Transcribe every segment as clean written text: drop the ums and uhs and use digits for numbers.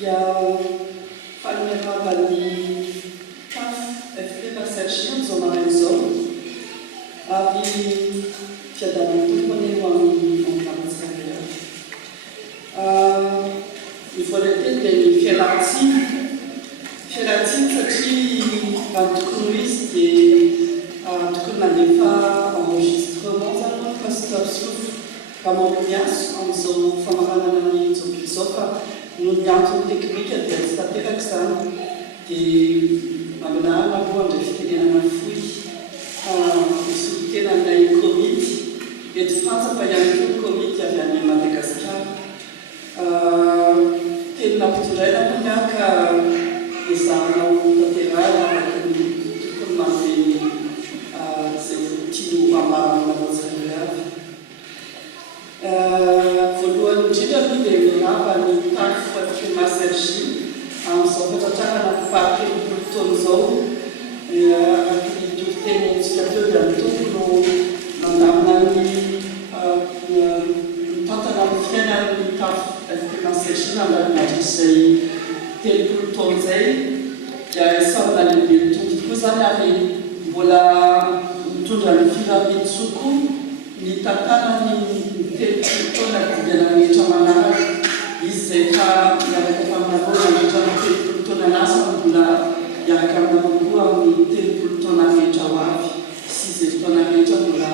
dia fanomezavany TAF FP Maserchi amin'izao maraina izao ary fiadanany tompony eo amin'ny Madagasikara. Ny voalohany teny dia ny fialan-tsiny satria raha tokony ho izy dia tokony nandefa enregistrement zany hoe pasteur Soufy Kamamoniaso amin'izao famaranana ny jobily izao fa noho ny antony teknika dia tsy tanteraka izany dia maminarina aloha andray fitenenana fohy isolo-tena anay Covid eto Frantsa fa ihany koa Covid avy any Madagasikara. Teny nampitondraina moa miaraka ezahanao tanterahina araka ny tokony manome izay tilo ambarana tsirairay avy. Voalohany indrindra aloha dia mirava ny TAF FP Maserchi amin'izao fatratrarana faha-telopolo taona izao araka ny toriteny antsika teo dia ny tompony mandamina ny mitantana amin'ny fiainan'ny TAF FP Maserchi nandamina izay telopolo taona izay dia samina lehibe mitombo tokoa zany ary mbola mitondra ny firapetsoako ny tantanany telopolo taona didana rehetra manaraka izy izay fa miaraka faminavao nandritra ny telopolo taona lasa mbola miaraka aminao koa amin'ny telopolo taona rehetra ho avy sy izay fotoana rehetra mbola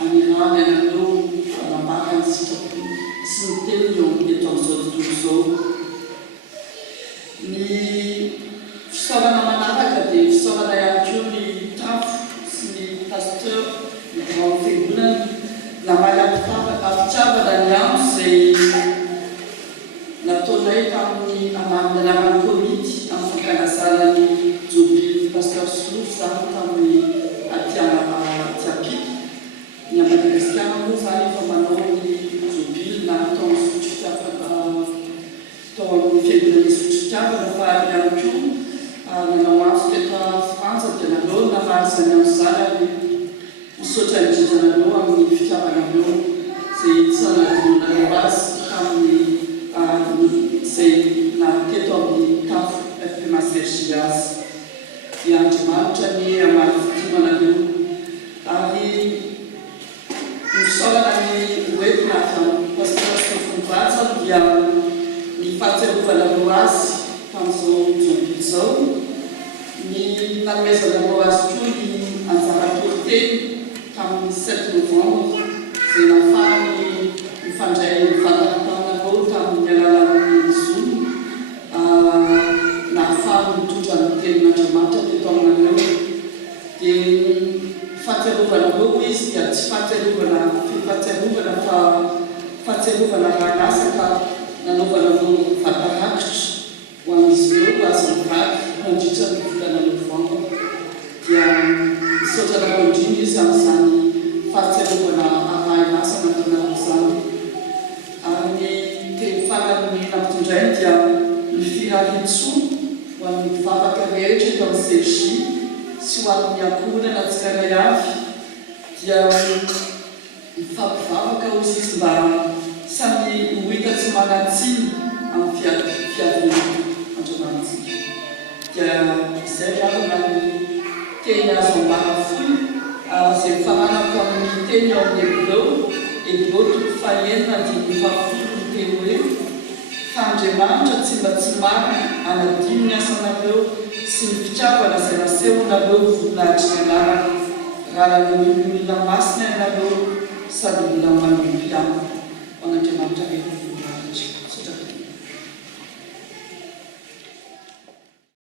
anirany anareo anambakany sitrapony sy ny teny eo eto amin'izao tontolo izao. Ny fisaorana manaraka dia fisaorana ihany koa ny TAF sy ny pasteur ny grand fiangonana namaly ampitiavana ny andro izay nataonay tamin'ny anaran'ny Covid amin'ny fankalazana ny jobily pasteur Soufy zany tamin'ny Atiapika ny Madagasikara moa zany efa manao ny jobily na tao amin'ny fiangonana fitiavana fa ihany koa nanao azy teto Frantsa dia nanao namarizany amin'izany ary misaotra indrindranareo amin'ny fitiavana reo izay tsy nanadinonareo azy tamin'ny izay nateto amin'ny TAF FP Maserchi azy dia Andriamanitra ny amaly fitiavanareo ary misaorana ny oentina avy amin'ny pasteur Soufy Mbatsa dia ny fahatsiarovana azy tamin'izao jobily izao ny nanomezanareo azy koa ny anjara toriteny tamin'ny 7 novembre izay nafahany mifandray vatanataonareo tamin'ny alalan'ny Zoom nahafahany mitondra ny tenin'Andriamanitra teto aminareo dia fahatsiarovana izy dia tsy fahatsiarovana fa fahatsiarovana ranasa ka nanaovana vatarakitra ho amin'izy ireo azy mivady mandritra ny volana novembre dia misaotra nareo indrindra izy amin'izany fahatsiarovana arahinasa natonareo izany. Ary ny teny farany nampitondrainy dia ny firarian-tso ho an'ny mivavaka rehetra eto amin'ny CJ sy ho an'ny ankohonana tsirairay avy dia mifampivavaka ozy izy mba samy ho hita tsy manatsiny amin'ny fiaviana Andriamantsika. Dia izay rahana ny teny azo ambara fohy izay mifaranako amin'ny teny ao amin'ny Hébreu toko fahaenina andininy fahafolo ny teny hoe fa Andriamanitra tsy mba tsy marina anadino ny asanareo sy ny fitiavana izay nasehonareo voninahitry ny anarana raha nanome olona masina ianareo sady mbola manompo ihany.